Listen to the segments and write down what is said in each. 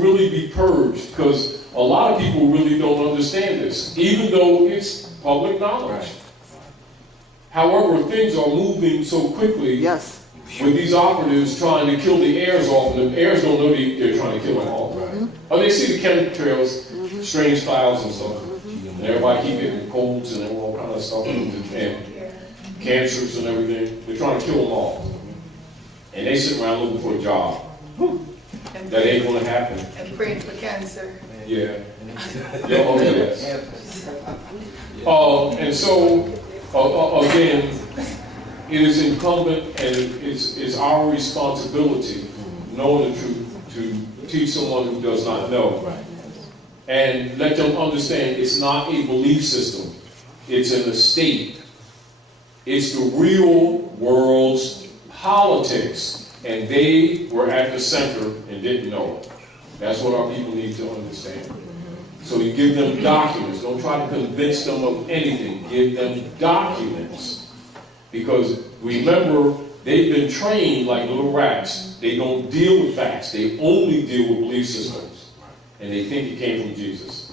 really be purged, because a lot of people really don't understand this, even though it's public knowledge. Right. However, things are moving so quickly. Yes. With these operatives trying to kill the heirs off, and the heirs don't know they're trying to kill them all. Right. Oh, they see the chemtrails, strange clouds and stuff. And everybody keep getting colds and all kind of stuff, and cancers and everything. They're trying to kill them all. And they sit around looking for a job. That ain't going to happen. And praying for cancer. Yeah. Yeah, oh, yes. And so, again, it is incumbent and it's our responsibility, knowing the truth, to teach someone who does not know. And let them understand it's not a belief system. It's an estate. It's the real world's politics. And they were at the center and didn't know it. That's what our people need to understand. So you give them documents. Don't try to convince them of anything. Give them documents. Because remember, they've been trained like little rats. They don't deal with facts. They only deal with belief systems. And they think it came from Jesus.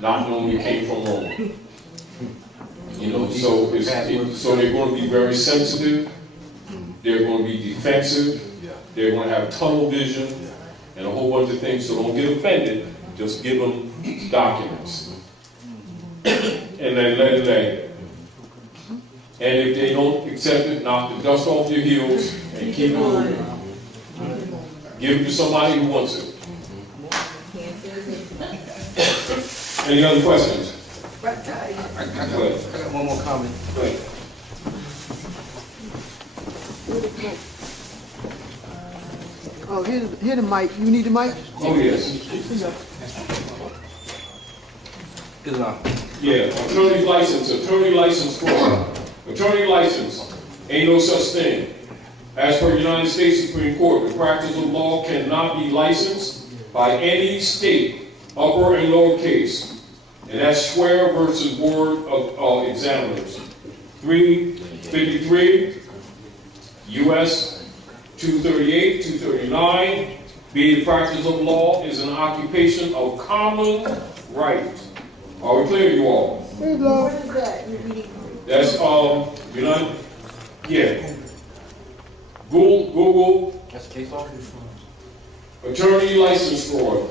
Not knowing it came from Rome. You know, so they're going to be very sensitive. They're going to be defensive. They're going to have tunnel vision and a whole bunch of things. So don't get offended. Just give them documents. And then let it lay. And if they don't accept it, knock the dust off your heels and keep it moving. Give it to somebody who wants it. Any other questions? I got one more comment. Go ahead. Oh, here the mic. You need the mic? Oh, yes. Yeah, attorney license fraud. Attorney license, ain't no such thing. As per United States Supreme Court, the practice of law cannot be licensed by any state, upper and lower case. And that's Schwer versus Board of Examiners. 353, U.S. 238, 239. B, the practice of law is an occupation of common right. Are we clear, you all? Hey, love. What is that? That's, yeah. Google. That's a case law? Attorney license fraud.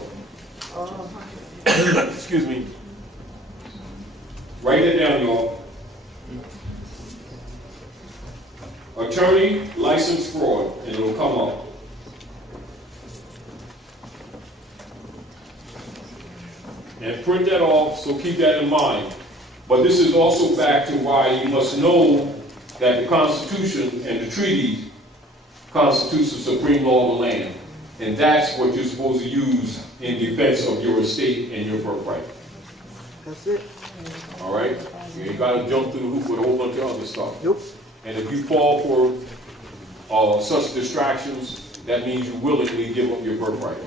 Excuse me. Write it down, y'all. Attorney license fraud, and it'll come up. And print that off, so keep that in mind. But this is also back to why you must know that the Constitution and the treaty constitutes the supreme law of the land. And that's what you're supposed to use in defense of your estate and your birthright. That's it. All right? You ain't got to jump through the hoop with a whole bunch of other stuff. Nope. And if you fall for such distractions, that means you willingly give up your birthright.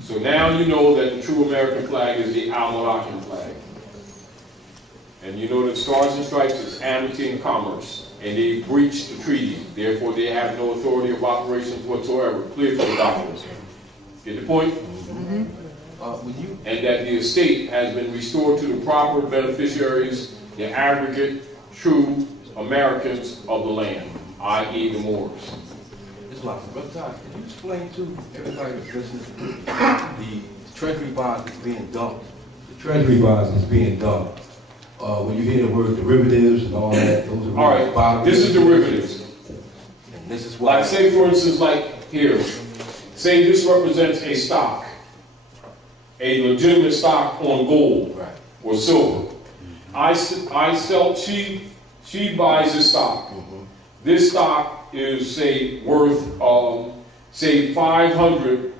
So now you know that the true American flag is the Al-Moroccan flag. And you know that Stars and Stripes is amity and commerce. And they breached the treaty. Therefore, they have no authority of operations whatsoever. Clear for the documents. Get the point? Mm-hmm. And that the estate has been restored to the proper beneficiaries, the aggregate true Americans of the land, i.e. the Moors. Brother Todd, can you explain to everybody that's listening the treasury bonds that's being dumped? The treasury bonds that's being dumped. When you hear the word derivatives and all that, those are all right. This is derivatives. And this is what, like, say for instance, like here, say this represents a stock, a legitimate stock on gold or silver. I sell. She buys this stock. This stock is, say, worth, say, 500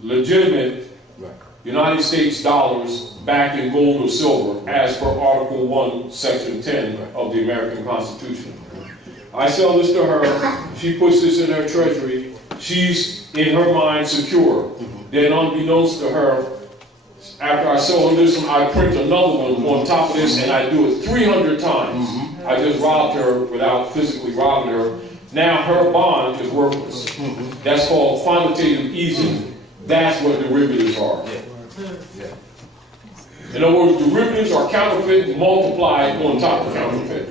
legitimate United States dollars backed in gold or silver, as per Article 1, Section 10 of the American Constitution. I sell this to her. She puts this in her treasury. She's, in her mind, secure. Then, unbeknownst to her, after I sell her this one, I print another one on top of this, and I do it 300 times. I just robbed her without physically robbing her. Now her bond is worthless. That's called quantitative easing. That's what derivatives are. In other words, derivatives are counterfeit multiplied on top of counterfeit.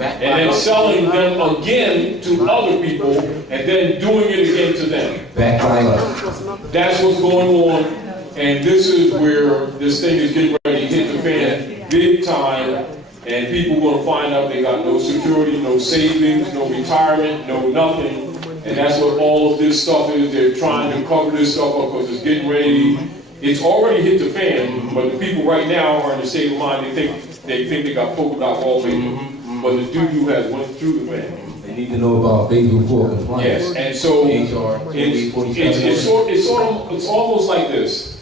And then selling them again to other people and then doing it again to them. That's what's going on. And this is where this thing is getting ready to hit the fan big time. And people are going to find out they got no security, no savings, no retirement, no nothing. And that's what all of this stuff is. They're trying to cover this stuff up because it's getting ready. It's already hit the fan, but the people right now are in a state of mind. They think they got polka dot wallpaper, but the doo-doo has went through the fan. They need to know about Basel IV compliance. Yes, and so it's almost like this.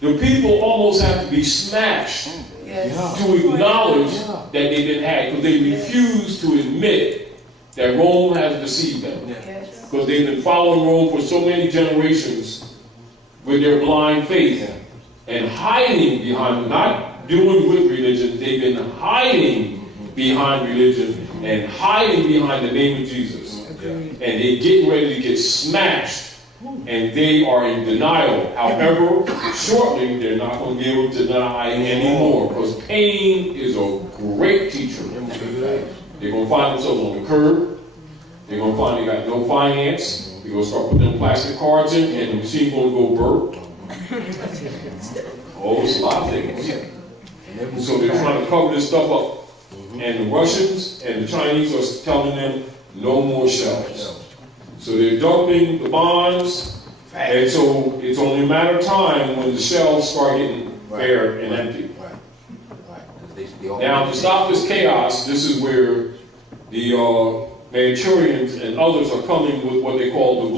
The people almost have to be smashed to acknowledge that they didn't have, because they refuse to admit that Rome has deceived them. Because they've been following Rome for so many generations with their blind faith and hiding behind, not dealing with religion, they've been hiding behind religion and hiding behind the name of Jesus. And they're getting ready to get smashed. And they are in denial. However, shortly they're not going to be able to deny anymore, because pain is a great teacher. They're going to find themselves on the curb. They're going to find they got no finance. They're going to start putting them plastic cards in, and the machine's going to go burp. Oh, it's a lot of things. So they're trying to cover this stuff up. And the Russians and the Chinese are telling them no more shells. So they're dumping the bonds, and so it's only a matter of time when the shells start getting bare and empty. Now, to stop this chaos, this is where the Manchurians and others are coming with what they call the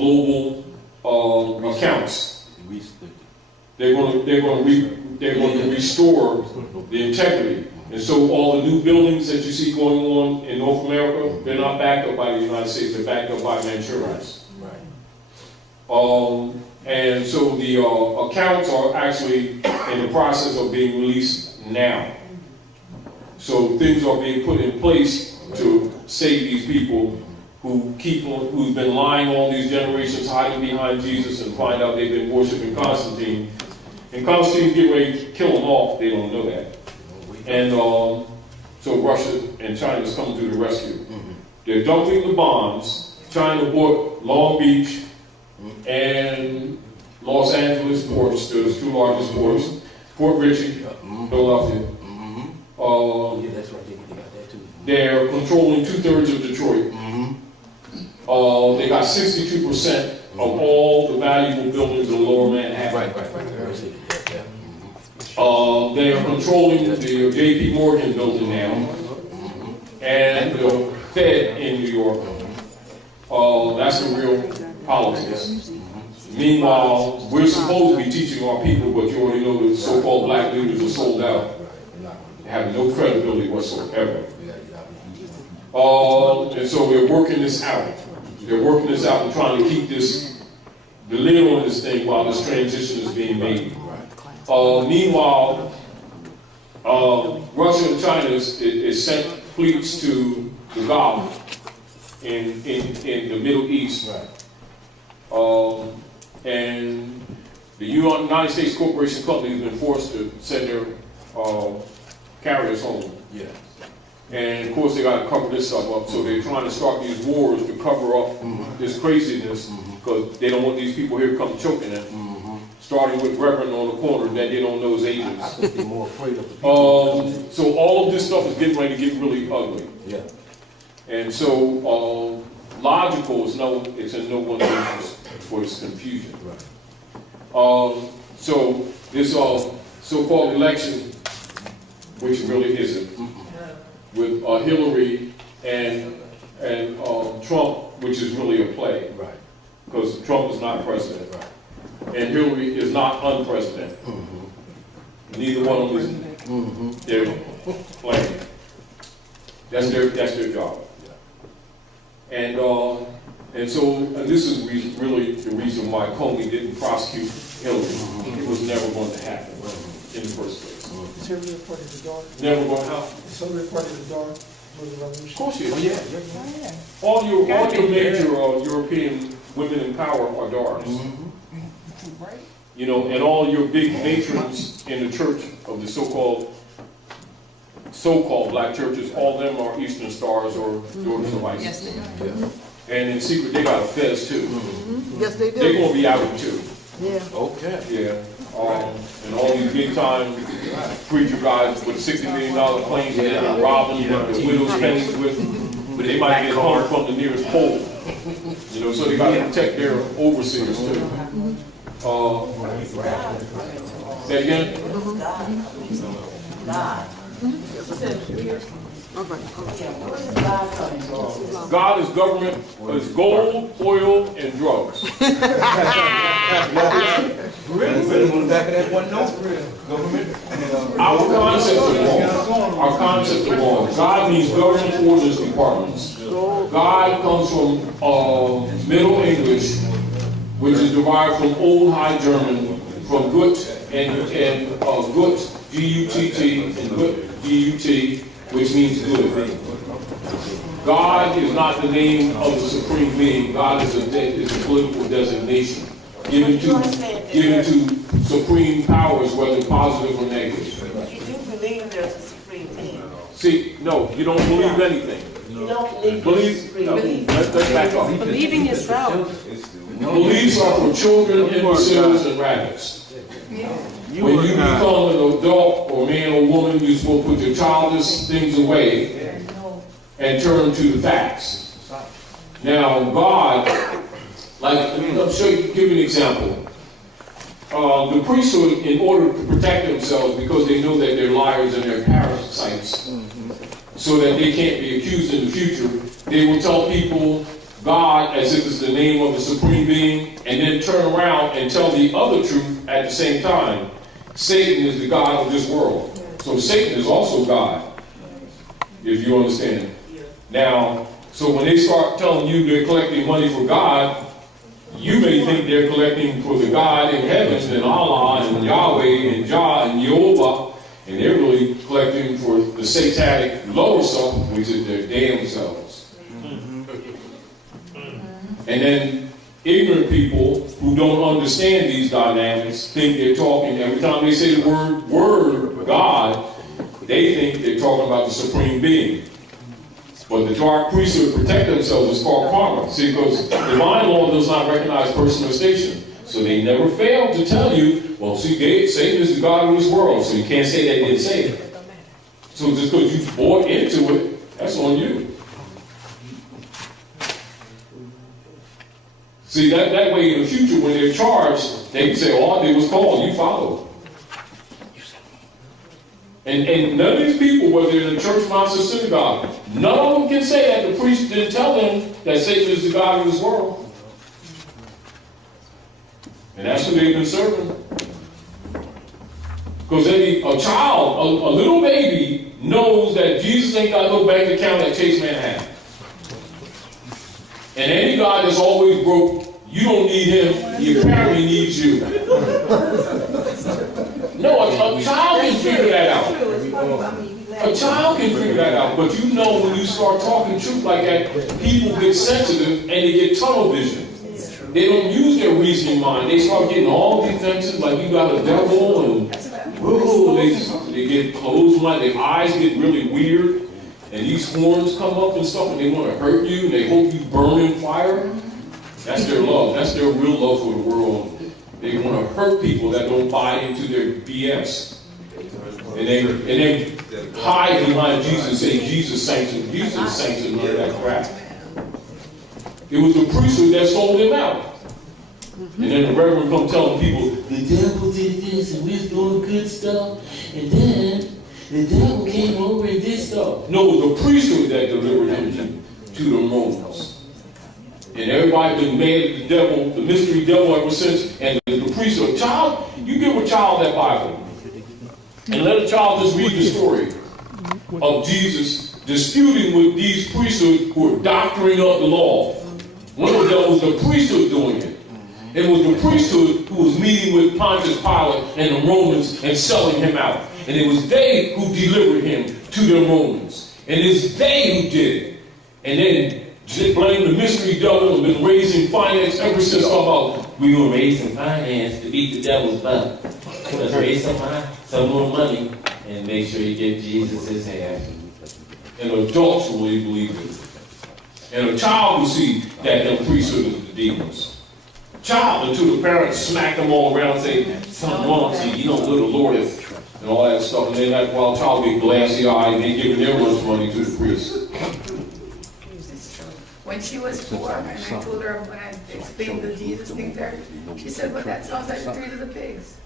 global accounts. They're going to restore the integrity. And so all the new buildings that you see going on in North America, they're not backed up by the United States, they're backed up by Manchurians. And so the accounts are actually in the process of being released now. So things are being put in place to save these people who've been lying all these generations, hiding behind Jesus, and find out they've been worshiping Constantine. And Constantine's getting ready to kill them off, they don't know that. And so Russia and China's coming to the rescue. They're dumping the bombs. China bought Long Beach and Los Angeles ports, those two largest ports, Port Richey, Philadelphia. That's right, they got that too. They're controlling 2/3 of Detroit. They got 62% of all the valuable buildings in Lower Manhattan. They are controlling the J.P. Morgan building now, and the Fed in New York. That's the real politics. Meanwhile, we're supposed to be teaching our people, but you already know the so-called black leaders are sold out. They have no credibility whatsoever. And so we're working this out. They're working this out and trying to keep the lid on this thing while this transition is being made. Meanwhile, Russia and China is sent fleets to the Gulf in the Middle East. And the United States Corporation Company has been forced to send their carriers home. And of course they got to cover this stuff up, so they're trying to start these wars to cover up this craziness, because they don't want these people here come choking them. Starting with Reverend on the corner that they don't know his agents. I think they're more afraid of the people. So all of this stuff is getting ready to get really ugly. And so logical is it's in no one's interest for this confusion. So this so-called election, which really isn't, with Hillary and Trump, which is really a play, because Trump is not president, and Hillary is not unpresident. Neither one of them is they're playing. That's their job. And this is really the reason why Comey didn't prosecute Hillary. It was never going to happen in the first place. Is Hillary a part of the dark? Never going to happen. Is Hillary a part of the dark? Of course you Oh, is. yeah. All your major European women in power are daughters. You know, and all your big matrons in the church of the so-called black churches, all of them are Eastern Stars or daughters of Isis. Yes, they are. And in secret, they got a fez too. Yes, they They're do. gonna be out too. Yeah. Okay. Yeah. And all these big time preacher guys with $60 million planes and robbing the widow's pennies with, but they might get hung from the nearest pole. You know, so they gotta protect their overseers too. Say again? God is government, is gold, oil, and drugs. Our concept of law. God means government orders departments. God comes from Middle English, which is derived from Old High German, from gut and gut, G-U-T-T, and gut, G-U-T, which means good. God is not the name of the supreme being. God is a political designation given to supreme powers, whether positive or negative. You do believe there's a supreme being. See, no, you don't believe anything. You don't believe there's a No, supreme being. let's back up. Believing yourself. Beliefs are for children, imbeciles, and rabbits. When you become an adult or man or woman, you're supposed to put your childish things away and turn to the facts. Now, God, like, I'll show you, give you an example. The priesthood, in order to protect themselves, because they know that they're liars and they're parasites, so that they can't be accused in the future, they will tell people God as if it's the name of the supreme being, and then turn around and tell the other truth at the same time. Satan is the God of this world. So Satan is also God, if you understand. Now, so when they start telling you they're collecting money for God, you may think they're collecting for the God in heaven and Allah and Yahweh and Jah and Jehovah, and they're really collecting for the satanic lower self, which is their damn selves. And then ignorant people who don't understand these dynamics think they're talking, every time they say the word God, they think they're talking about the supreme being. But the dark priesthood protect themselves is called karma. See, because divine law does not recognize person or station. So they never fail to tell you, well, see, Satan is the God of this world, so you can't say they didn't say it. So just because you bought into it, that's on you. See, that way in the future, when they're charged, they can say, all I did was call, you followed. And none of these people, whether they're in the church, mosque, or synagogue, none of them can say that the priest didn't tell them that Satan is the God of this world. And that's who they've been serving. Because a child, a little baby, knows that Jesus ain't got no bank account that Chase Man had. And any God that's always broke, you don't need him, he apparently needs you. No, a child can figure that out. A child can figure that out. But you know when you start talking truth like that, people get sensitive and they get tunnel vision. They don't use their reasoning mind. They start getting all defensive like you got a devil and whoa, they get closed mind, their eyes get really weird. And these horns come up and stuff and they want to hurt you and they hope you burn in fire. That's their love. That's their real love for the world. They want to hurt people that don't buy into their BS. And they hide behind Jesus and say Jesus sanctioned. Jesus sanctioned none of that crap. It was the priesthood that sold him out. And then the reverend come telling people, the devil did this and we was doing good stuff. And then the devil came over and did stuff. No, it was the priesthood that delivered him to the Romans. And everybody been mad at the devil, the mystery devil ever since. And the priesthood, child, you give a child that Bible. And let a child just read the story of Jesus disputing with these priesthood who are doctoring up the law. One of them was the priesthood doing it. It was the priesthood who was meeting with Pontius Pilate and the Romans and selling him out. And it was they who delivered him to the Romans. And it's they who did it. And then blame the mystery devil and been raising finance ever since. About we're going to raise some finance to beat the devil's butt. Let's raise some more money and make sure you get Jesus his hand. And adults will really believe it. And a child will see that them priesthood is the demons. Child, until the parents smack them all around and say, something wrong with you, you don't know the Lord is, and all that stuff. And then that while child get glassy eyed and they giving their lunch money to the priest. When she was 4, and I told her, when I explained the Jesus thing to her, she said, but that sounds like the 3 little pigs.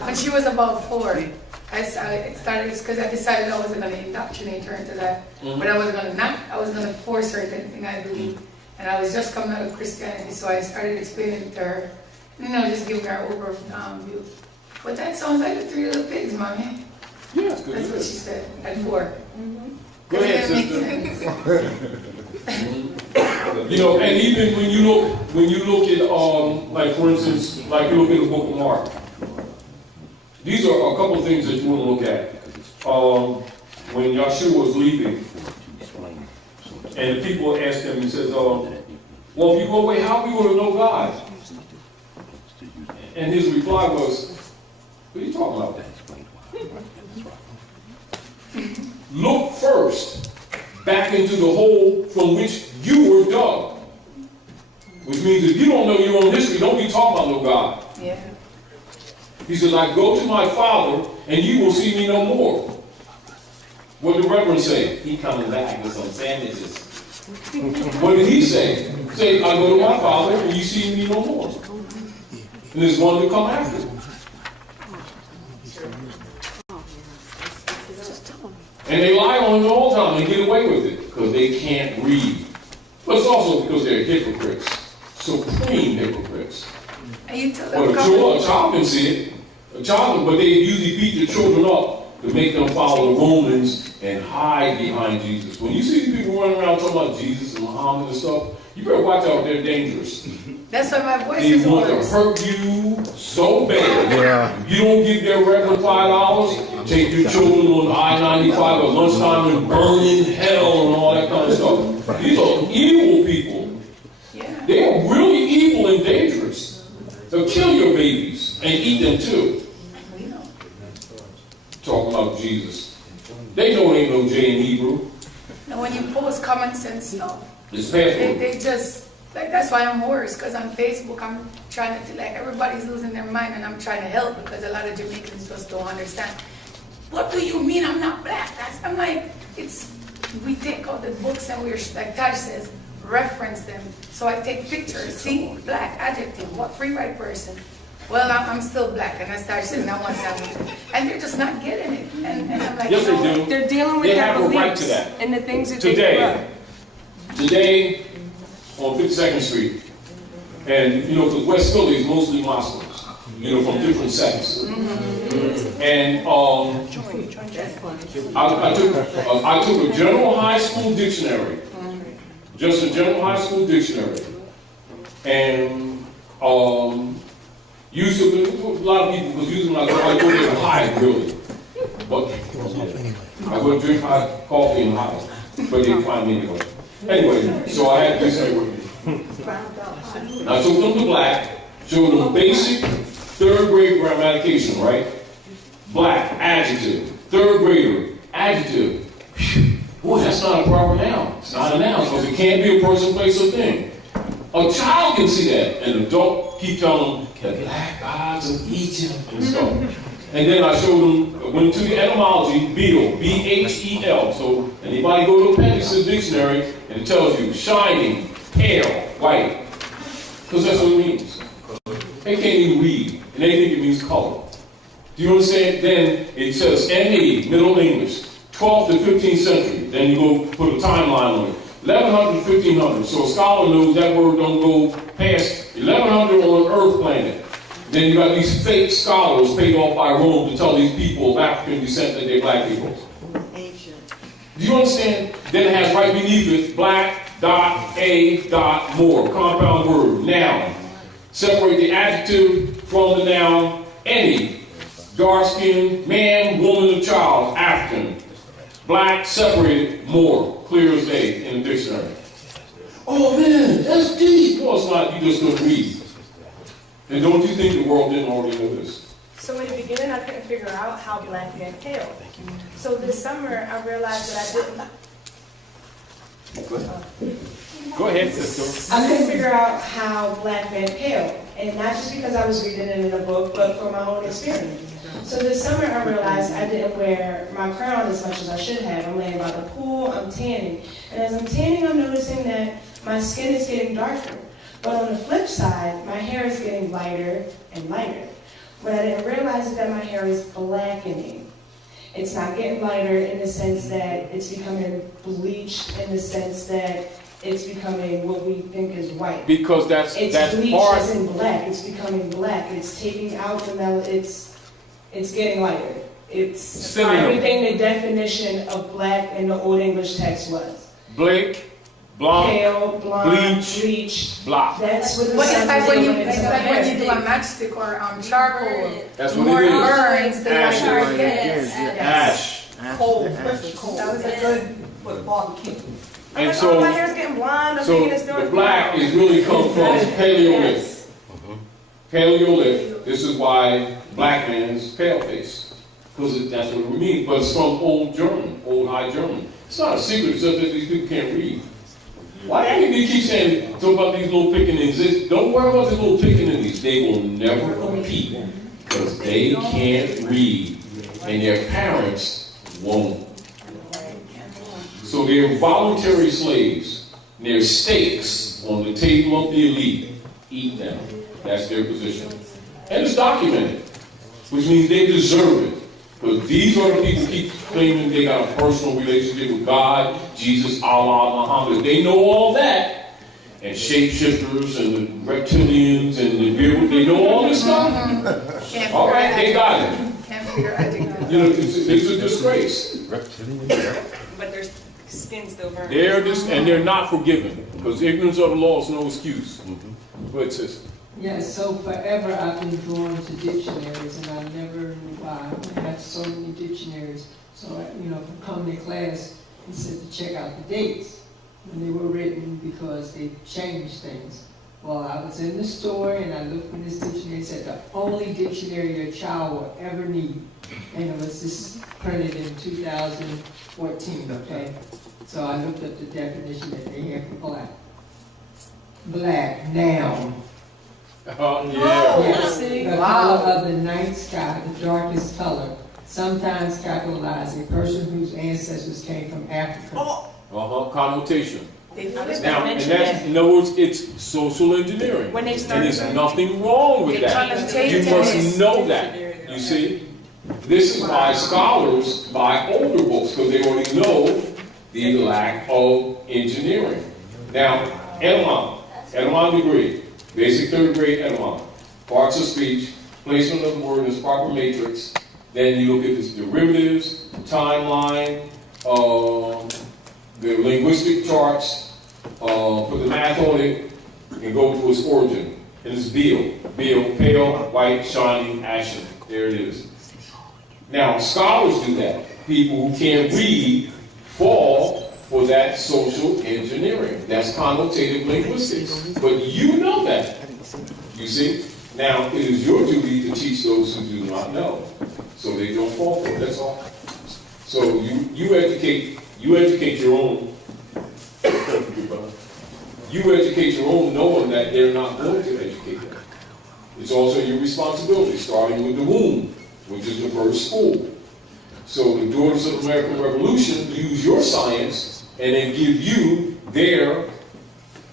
When she was about 4, I started, because I decided I wasn't going to indoctrinate her into that, but I was going to force her into anything I believe. And I was just coming out of Christianity, so I started explaining it to her, just giving her overview. But that sounds like the 3 little pigs, Mommy. Yeah, that's good. That's what she said at 4. Go ahead, sister. And even when you look at, like for instance, like you look at the book of Mark. These are a couple of things that you want to look at. When Yeshua was leaving, and the people asked him, he says, well, if you go away, how are we going to know God? And his reply was, what are you talking about? Look first back into the hole from which you were dug. Which means if you don't know your own history, don't be talking about no God. Yeah. He says, I go to my Father, and you will see me no more. What did the Reverend say? He coming back with some sandwiches. What did he say? He said, I go to my Father, and you see me no more. And there's one to come after. And they lie on it all the time and get away with it because they can't read. But it's also because they're hypocrites. Supreme hypocrites. And you tell But a child can see it. But they usually beat the children up to make them follow the Romans and hide behind Jesus. When you see these people running around talking about Jesus and Muhammad and stuff, you better watch out, they're dangerous. That's why my voice is They want to hurt you so bad. Yeah. If you don't give their reverend $5, take your children on I-95 at lunchtime and burn in hell and all that kind of stuff. These are evil people. Yeah. They are really evil and dangerous. They'll kill your babies and eat them too. Talking about Jesus. They know it ain't no J in Hebrew. And when you post common sense stuff, it's they just, like, that's why I'm worse, because on Facebook I'm trying to, like, everybody's losing their mind and I'm trying to help because a lot of Jamaicans just don't understand. What do you mean I'm not black? I'm like, we take out the books and we're, like Taj says, reference them. So I take pictures, see, black, adjective, what free white person? Well, I'm still black, and I start saying I want something, and they're just not getting it. And I'm like, yes, they do. They're dealing with they their have beliefs a right to that. and the things that they grew up. Today, on 52nd Street, and because West Philly is mostly Muslims, from different sects. And I took a general high school dictionary, just a general high school dictionary, and used to, a lot of people was using my I go there and hide, really. But I would drink hot coffee and hide, but they find me anyway. Anyway, so I had this here with me. I took them to black, showed them basic 3rd grade grammatication, right? Black, adjective. 3rd grader, adjective. Boy, that's not a proper noun. It's not a noun, because it can't be a person, place, or thing. A child can see that. An adult keep telling them, the black gods of Egypt and stuff. And then I showed them, went to the etymology, beetle, B-H-E-L. So anybody go to Appendix's dictionary, and it tells you shining, pale, white. Because that's what it means. They can't even read, and they think it means color. Do you understand? Then it says NE, Middle English, 12th to 15th century. Then you go put a timeline on it. 1100 to 1500. So a scholar knows that word don't go past 1100 on Earth planet. Then you got these fake scholars paid off by Rome to tell these people of African descent that they're black people. Ancient. Do you understand? Then it has right beneath it, black, dot, a, dot, more. Compound word, noun. Separate the adjective from the noun, any. dark-skinned, man, woman, or child, African. Black, separated, more, clear as day in the dictionary. Oh man, that's deep. No, it's not. You just don't read. And don't you think the world didn't already know this? So in the beginning, I couldn't figure out how black men pale. So this summer, I realized that I didn't. Go ahead, sister. I couldn't figure out how black men pale, and not just because I was reading it in a book, but for my own experience. So this summer, I realized I didn't wear my crown as much as I should have. I'm laying by the pool, I'm tanning, and as I'm tanning, I'm noticing that my skin is getting darker. But on the flip side, my hair is getting lighter and lighter. What I didn't realize is that my hair is blackening. It's not getting lighter in the sense that it's becoming bleached, in the sense that it's becoming what we think is white. Because that's bleached part. as in black. It's becoming black. It's taking out the it's getting lighter. It's everything the definition of black in the Old English text was. Blake. Blonde, pale, blonde, bleach, black. That's what the But it's like when you, it's do a matchstick or charcoal. That's what more it is. burns than Ash. lighter Yes. Ash. Cold, especially cold. That was a good. For the barbecue. And so, my hair's getting blonde. I'm so thinking it's doing the black is really come from Paleolithic. Paleolithic. This is why black man's pale face, because that's what we mean. But it's from Old German, Old High German. It's not a secret, it's just that these people can't read. Why do you keep saying, talk about these little pickaninnies? Don't worry about these little pickaninnies. They will never compete because they can't read and their parents won't. So they're voluntary slaves. They're steaks on the table of the elite. Eat them. That's their position. And it's documented, which means they deserve it. Because these are the people who keep claiming they got a personal relationship with God, Jesus, Allah, Muhammad. They know all that. And shapeshifters and the reptilians and the they know all this stuff. All right, they got it. Can't figure adjective. You know, it's a disgrace. But their skin still burns. And they're not forgiven. Because ignorance of the law is no excuse. Go ahead, sister. Yes, so forever I've been drawn to dictionaries, and I never knew why. I have so many dictionaries. So, come to class, he said to check out the dates when they were written because they changed things. Well, I was in the store and I looked in this dictionary and said the only dictionary your child will ever need. And it was just printed in 2014, okay? So I looked up the definition that they had for black. Black, noun. Oh, yeah. Yes, the color of the night sky, the darkest color, sometimes capitalized, a person whose ancestors came from Africa. Connotation. They flip Now, and and mention that's, it. in other words, it's social engineering. When they And start there's nothing wrong with that. You must know that. You see? This is why scholars buy older books, because they already know the lack of engineering. Now, etymon degree, basic third grade etymon, parts of speech, placement of the word in its proper matrix, then you look at its derivatives, timeline, the linguistic charts, put the math on it, and go to its origin. And it's Beal, pale, white, shining, ashen. There it is. Now, scholars do that. People who can't read fall for that social engineering. That's connotative linguistics. But you know that. You see? Now, it is your duty to teach those who do not know, so they don't fall for it. That's all. So you educate your own. You educate your own knowing that they're not going to educate them. It's also your responsibility, starting with the womb, which is the first school. So the daughters of the American Revolution use your science and then give you their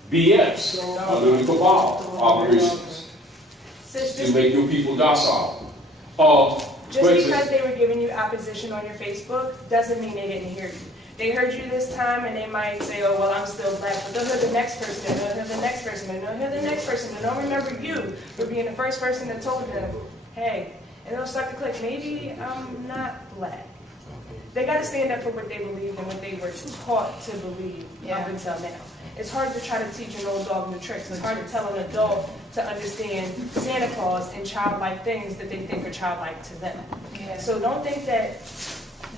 BS under the cabal operations to make your people docile. Just because they were giving you opposition on your Facebook doesn't mean they didn't hear you. They heard you this time and they might say, oh, well, I'm still black. But they'll hear the next person, and they'll hear the next person, and they'll hear the next person, and they'll remember you for being the first person that told them, hey, and they'll start to click, maybe I'm not black. They got to stand up for what they believe and what they were taught to believe up until now. It's hard to try to teach an old dog new tricks. It's hard to tell an adult to understand Santa Claus and childlike things that they think are childlike to them. Yeah. So don't think that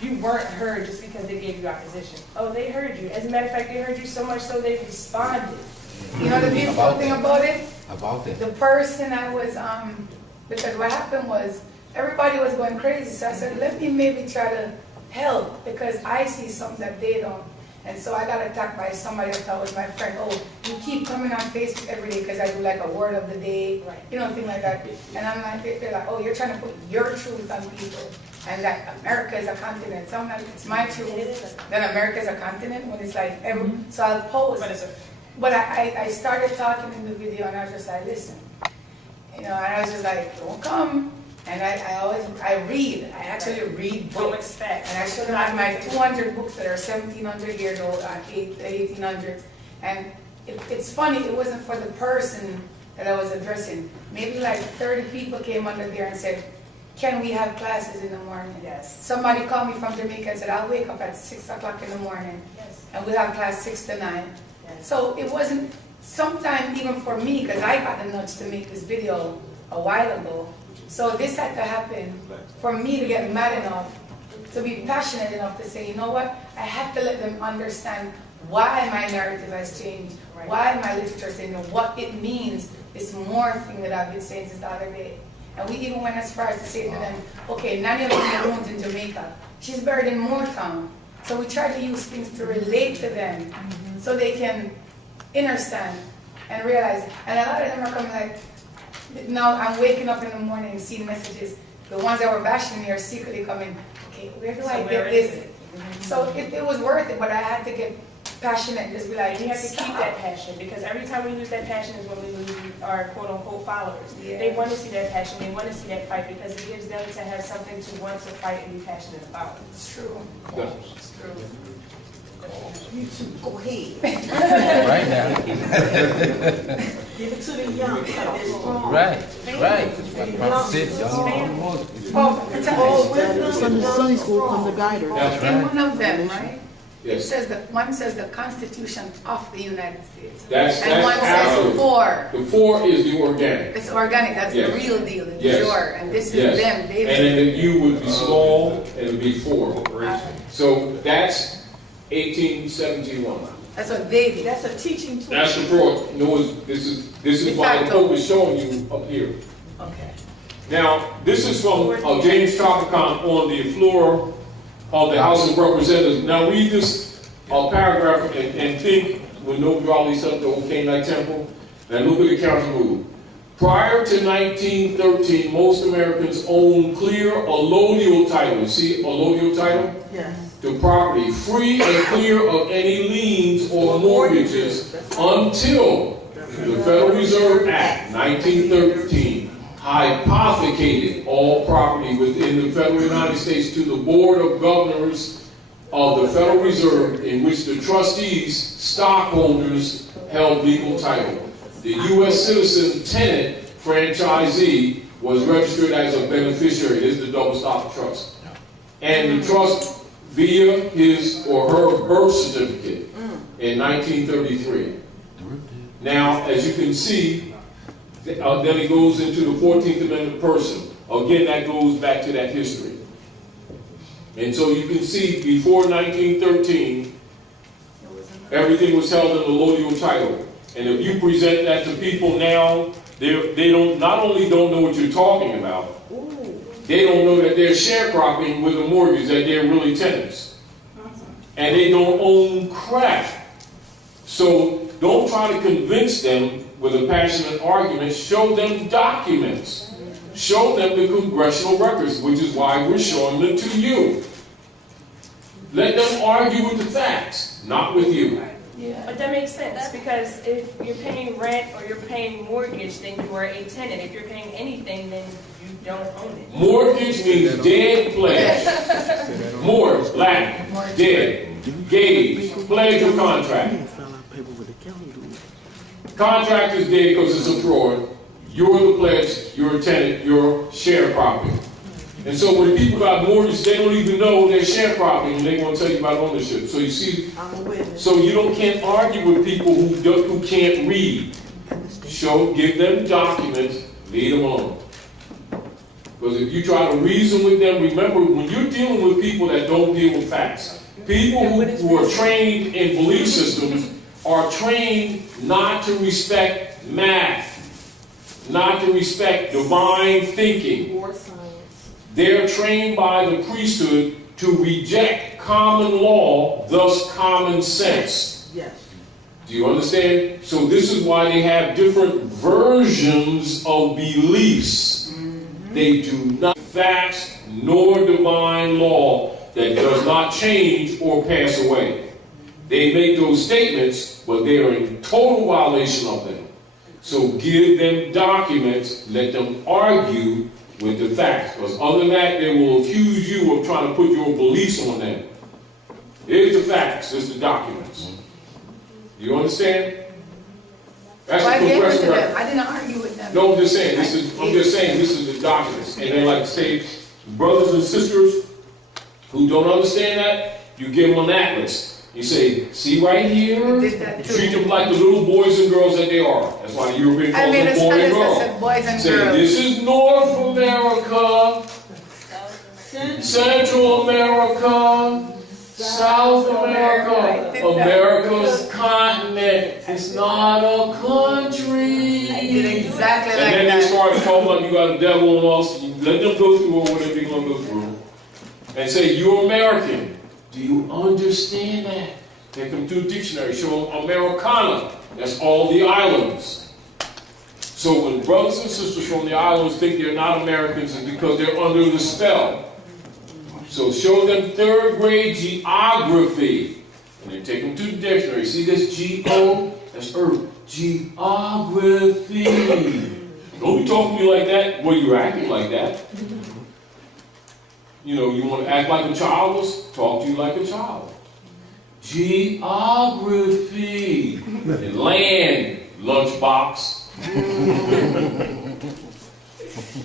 you weren't heard just because they gave you opposition. Oh, they heard you. As a matter of fact, they heard you so much so they responded. You know the beautiful thing about it? About that. The person I was, because what happened was, everybody was going crazy, so I said, let me maybe try to help, because I see something that they don't. And so I got attacked by somebody that thought was my friend. Oh, you keep coming on Facebook every day because I do like a word of the day, you know, thing like that. And I'm like, they're like, oh, you're trying to put your truth on people. And that America is a continent. So I'm like, it's my truth. Then America is a continent when it's like, every, so I'll post. But I started talking in the video and I was just like, listen. You know, and I was just like, don't come. And I read. I actually read books. And I still have my 200 books that are 1,700 years old, 1800s. And it's funny, it wasn't for the person that I was addressing. Maybe like 30 people came under there and said, can we have classes in the morning? Yes. Somebody called me from Jamaica and said, I'll wake up at 6 o'clock in the morning. Yes. And we'll have class 6 to 9. Yes. So it wasn't, sometime even for me, because I got the nudge to make this video a while ago. So this had to happen for me to get mad enough, to be passionate enough to say, you know what, I have to let them understand why my narrative has changed, why my literature is changing, what it means, this more thing that I've been saying since the other day. And we even went as far as to say to them, okay, Nanny of the Maroons in Jamaica, she's buried in Moortown. So we try to use things to relate to them so they can understand and realize. And a lot of them are coming like, now I'm waking up in the morning and seeing messages. The ones that were bashing me are secretly coming, okay, where do I get this? So it was worth it, but I had to get passionate and just be like, You have to keep that passion, because every time we lose that passion is when we lose our quote-unquote followers. Yeah. They want to see that passion, they want to see that fight, because it gives them to have something to want to fight and be passionate about. It's true. Yeah. It's true. You two, go ahead. Right now. Give it to the young, they're strong. Right. From the Sunday school, from the guider. That's In one of them, right? It Yes. says that one says the Constitution of the United States. That's And one says absolute. for. The 4 is the organic. It's organic, that's Yes. the real deal, the Yes. pure. And this Yes. is them, And they. then the U would be small and it would be 4. So that's 1871. That's what they did. That's a teaching tool. That's the fraud. No, this is why the Pope is showing you up here. Okay. Now, this is from James Tropicon on the floor of the House of Representatives. Now read this paragraph and think when no Raleigh set the old Canaanite temple. Now look at the counter move. Prior to 1913, most Americans owned clear allodial title. See allodial title? Yes. To property, free and clear of any liens or mortgages until the Federal Reserve Act 1913 hypothecated all property within the federal United States to the Board of Governors of the Federal Reserve, in which the trustees, stockholders, held legal title. The U.S. citizen tenant franchisee was registered as a beneficiary. This is the double stock trust. And the trust via his or her birth certificate in 1933. Now, as you can see, then it goes into the 14th Amendment person. Again, that goes back to that history. And so you can see, before 1913, everything was held in the allodial title. And if you present that to people now, they don't not only don't know what you're talking about, they don't know that they're sharecropping with a mortgage, that they're really tenants. And they don't own crap. So don't try to convince them with a passionate argument. Show them documents. Show them the congressional records, which is why we're showing them to you. Let them argue with the facts, not with you. Yeah. But that makes sense, because if you're paying rent or you're paying mortgage, then you are a tenant. If you're paying anything, then you don't own it. Mortgage means dead pledge. Mort, Latin, dead. Gauge, pledge or contract. Contract is dead because it's a fraud. You're the pledge, you're a tenant, you're sharecropping. And so when people got mortgages, they don't even know they're sharecropping, and they want to tell you about ownership. So you see, I'm a witness. so you can't argue with people who can't read. Give them documents, leave them alone. Because if you try to reason with them, remember, when you're dealing with people that don't deal with facts, people who are trained in belief systems are trained not to respect math, not to respect divine thinking. Or science. They're trained by the priesthood to reject common law, thus common sense. Yes. Do you understand? So this is why they have different versions of beliefs. They do not facts nor divine law that does not change or pass away. They make those statements, but they are in total violation of them. So give them documents, let them argue with the facts. Because other than that, they will accuse you of trying to put your beliefs on them. Here's the facts, here's the documents. You understand? That's So I the gave it to progression. them. I didn't argue with them. No, I'm just saying, this is the documents. And then like say, brothers and sisters who don't understand that, you give them an atlas. You say, see right here? Did that too. Treat them like the little boys and girls that they are. That's why the European calls them boy and I girl. said boys and Say, girls. this is North America, Central America, South America, America's continent. It's not a country. I did exactly And like then they that. start talking about you got a devil and all. So you let them go through whatever they're going to go through. And say, you're American. Do you understand that? Take them to a dictionary. Show them Americana. That's all the islands. So when brothers and sisters from the islands think they're not Americans, it's because they're under the spell. So show them third grade geography. And then take them to the dictionary. See this G-O? That's Earth. Geography. Don't be talking to me like that. Well, you're acting like that. You know, you want to act like a child? Let's talk to you like a child. Geography. And land, lunchbox.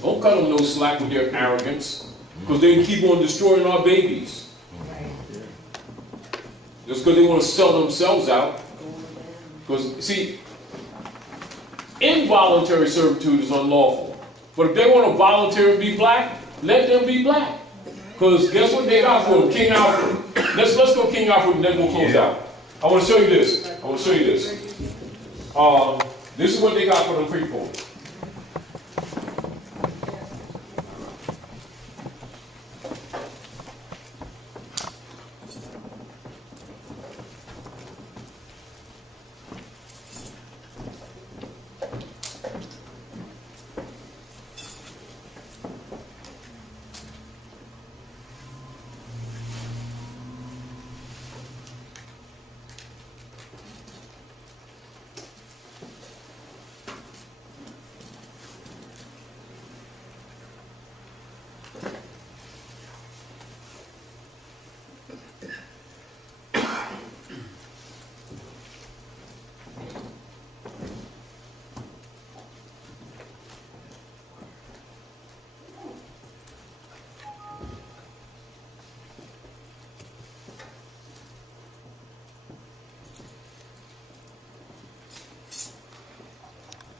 Don't cut them no slack with their arrogance. Because they keep on destroying our babies. Just because they want to sell themselves out. Because, see, involuntary servitude is unlawful. But if they want to voluntarily be black, let them be black. Because guess what they got for them? King Alfred. Let's go King Alfred and then we'll close out. I want to show you this. This is what they got for them people.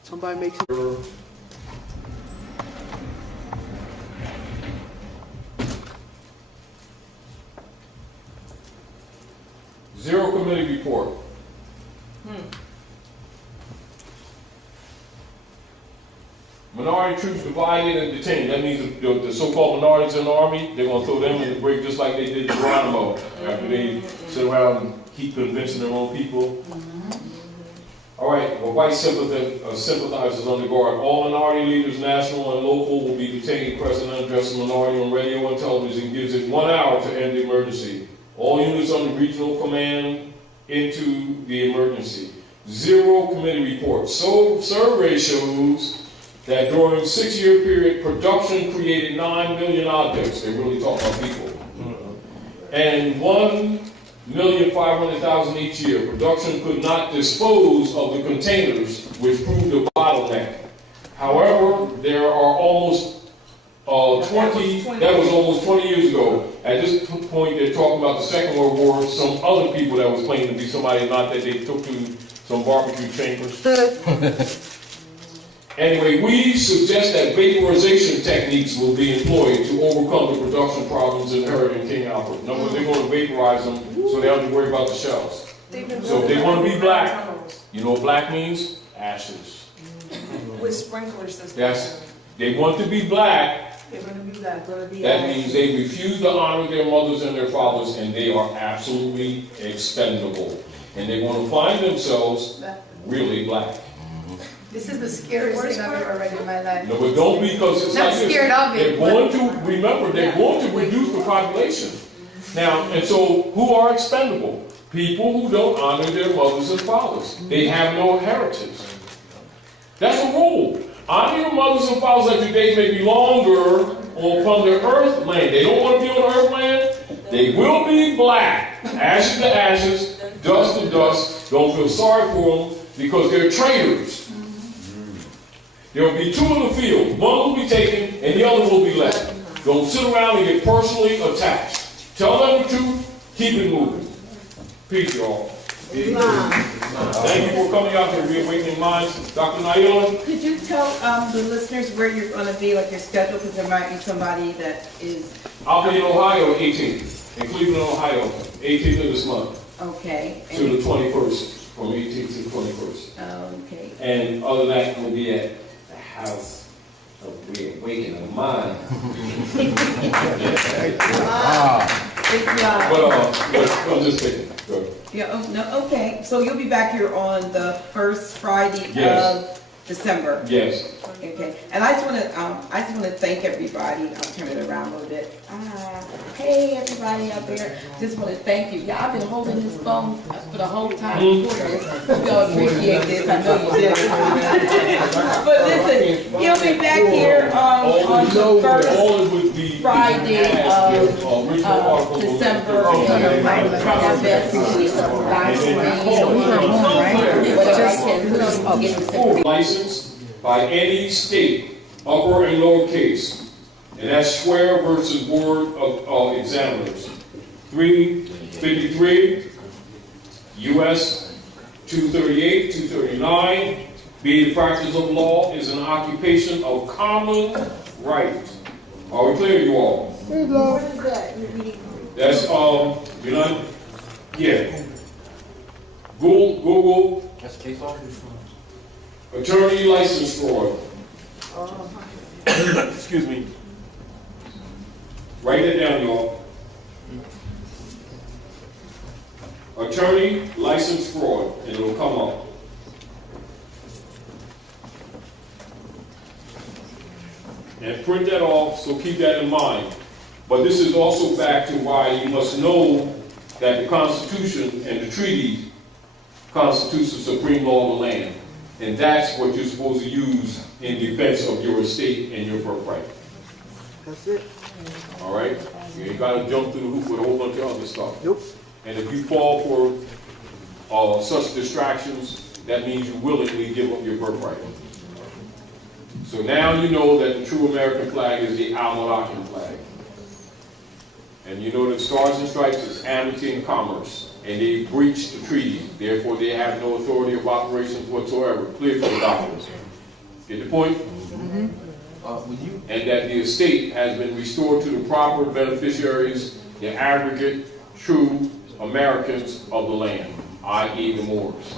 Somebody makes it. Zero committee report. Minority troops divided and detained. That means the so-called minorities in the army, they're going to throw them in the break just like they did Geronimo after they sit around and keep convincing their own people. All right, well, white sympathizers under guard. All minority leaders, national and local, will be detained. President addresses minority on radio and television, gives it 1 hour to end the emergency. All units under regional command into the emergency. Zero committee reports. So survey shows that during a 6-year period, production created 9 million objects. They really talk about people. And 1,500,000 each year. Production could not dispose of the containers, which proved a bottleneck. However, there are almost 1 That was almost 20 years ago. At this point, they're talking about the Second World War, some other people that was claiming to be somebody, not that they took to some barbecue chambers. Anyway, we suggest that vaporization techniques will be employed to overcome the production problems inherent in King Albert. In other words, they're going to vaporize them so they don't have to worry about the shells. So if they want to be black, you know what black means? Ashes. With sprinkler systems. Yes. They want to be black. They're going to be black. That means they refuse to honor their mothers and their fathers, and they are absolutely expendable. And they want to find themselves really black. This is the scariest thing I've ever read in my life. No, but don't, because it's Not like this. scared of it. They're going to, remember, they're going to reduce the population. Now, and so, who are expendable? People who don't honor their mothers and fathers. They have no heritage. That's a rule. Honor your mothers and fathers that your days may be longer upon the earth land. They don't want to be on the earth land. They will be black. Ashes to ashes, dust to dust. Don't feel sorry for them because they're traitors. There will be two in the field. One will be taken and the other will be left. Don't sit around and get personally attached. Tell them the truth. Keep it moving. Peace, y'all. Thank you for coming out to Reawakening Minds. Dr. Naila? Could you tell the listeners where you're going to be, like your schedule, because there might be somebody that is... I'll be in Ohio 18th, in Cleveland, Ohio, 18th of this month. Okay. To the 21st, from 18th to the 21st. Okay. And other than that, we'll be at the House of Reawakening Mind. But I'm just kidding. Go ahead. Yeah, oh, no, okay. So you'll be back here on the first Friday Yes. of December. Yes. Okay. And I just want to thank everybody. I'll turn it around a little bit. Hey everybody out there. Just want to thank you. Yeah, I've been holding this phone for the whole time before this. We all appreciate this. I know you did. But listen, he'll be back here on the first Friday of December. Licensed by any state, upper and lower case. And that's swear versus board of examiners. 353, U.S. 238, 239. Be the practice of law is an occupation of common right. Are we clear, you all? What is that? That's, you know, yeah. Google. That's case law. Attorney license fraud. Excuse me. Write it down, y'all. Attorney license fraud, and it'll come up. And print that off, so keep that in mind. But this is also back to why you must know that the Constitution and the treaty constitutes the supreme law of the land. And that's what you're supposed to use in defense of your estate and your birthright. That's it. All right? You ain't got to jump through the hoop with a whole bunch of other stuff. Nope. And if you fall for such distractions, that means you willingly give up your birthright. So now you know that the true American flag is the Almanacan flag. And you know that Stars and Stripes is amity and commerce. And they breached the treaty. Therefore, they have no authority of operations whatsoever. Clear for the documents. Get the point? Mm-hmm. And that the estate has been restored to the proper beneficiaries, the aggregate, true Americans of the land, i.e. the Moors.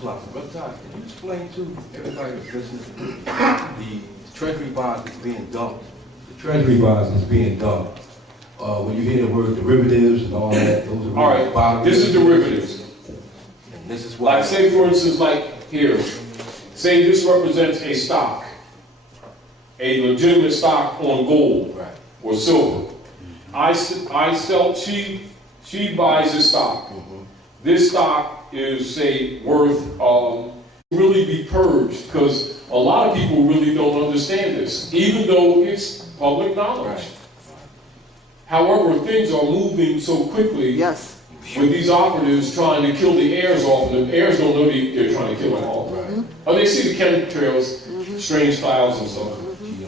Brother Taj, can you explain to everybody that's listening the treasury bonds that's being dumped? The treasury bonds that's being dumped. When you hear the word derivatives and all that, those are all right. This is derivatives. And this is what, like, say for instance, like here, say this represents a stock, a legitimate stock on gold or silver. I sell. She buys this stock. This stock is, say, worth really be purged, because a lot of people really don't understand this, even though it's public knowledge. However, things are moving so quickly with these operatives trying to kill the heirs off, and the heirs don't know they're trying to kill them off. Oh, they see the chemtrails, strange styles and stuff.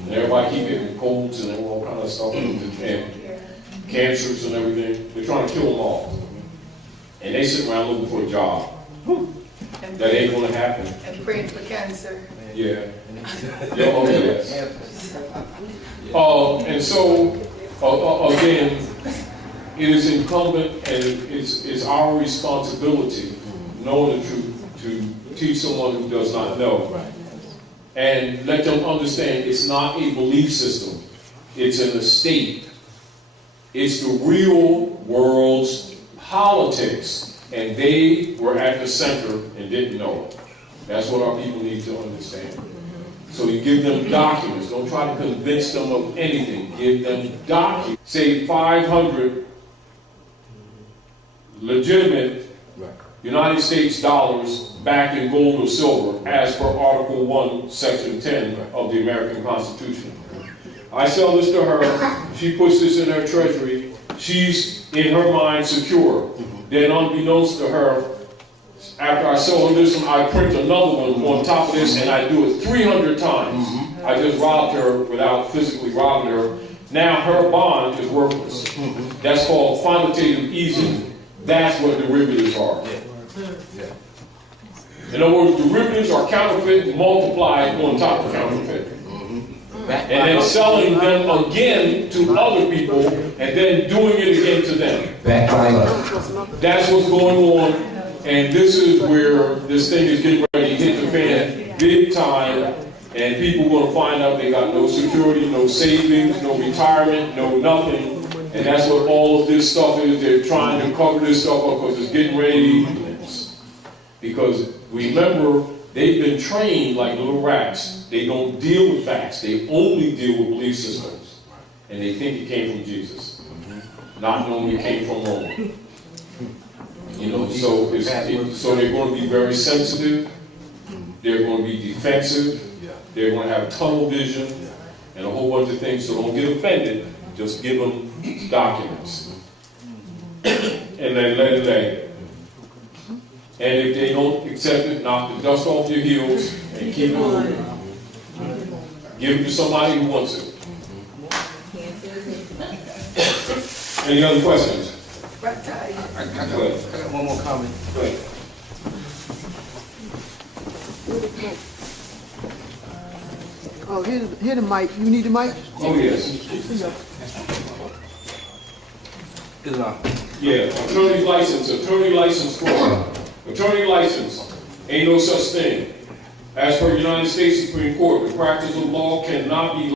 And everybody keep getting colds and all kind of stuff, and cancers and everything. They're trying to kill them all. And they sit around looking for a job. That ain't gonna happen. And praying for cancer. Yeah. Yeah, yes. And so, again, it is incumbent and it's our responsibility, knowing the truth, to teach someone who does not know. And let them understand it's not a belief system. It's an estate. It's the real world's politics. And they were at the center and didn't know it. That's what our people need to understand. So you give them documents. Don't try to convince them of anything. Give them documents. Say 500 legitimate United States dollars backed in gold or silver as per Article 1, Section 10 of the American Constitution. I sell this to her. She puts this in her treasury. She's, in her mind, secure. Then unbeknownst to her, after I sell her this one, I print another one on top of this, and I do it 300 times. I just robbed her without physically robbing her. Now her bond is worthless. That's called quantitative easing. That's what derivatives are. In other words, derivatives are counterfeit multiplied on top of counterfeit. And then selling them again to other people, and then doing it again to them. That's what's going on, and this is where this thing is getting ready to hit the fan big time, and people are going to find out they got no security, no savings, no retirement, no nothing, and that's what all of this stuff is. They're trying to cover this stuff up because it's getting ready to blitz. Because remember, they've been trained like little rats. They don't deal with facts. They only deal with belief systems. And they think it came from Jesus. Not knowing it came from Rome. You know, so they're going to be very sensitive. They're going to be defensive. They're going to have tunnel vision and a whole bunch of things. So don't get offended. Just give them documents. And then let it lay. And if they don't accept it, knock the dust off your heels and keep it moving. Give it to somebody who wants it. Any other questions? I got one more comment. Go ahead. Oh, here the mic. You need the mic? Oh, yes. Yeah, attorney license fraud. Attorney license, ain't no such thing. As per United States Supreme Court, the practice of law cannot be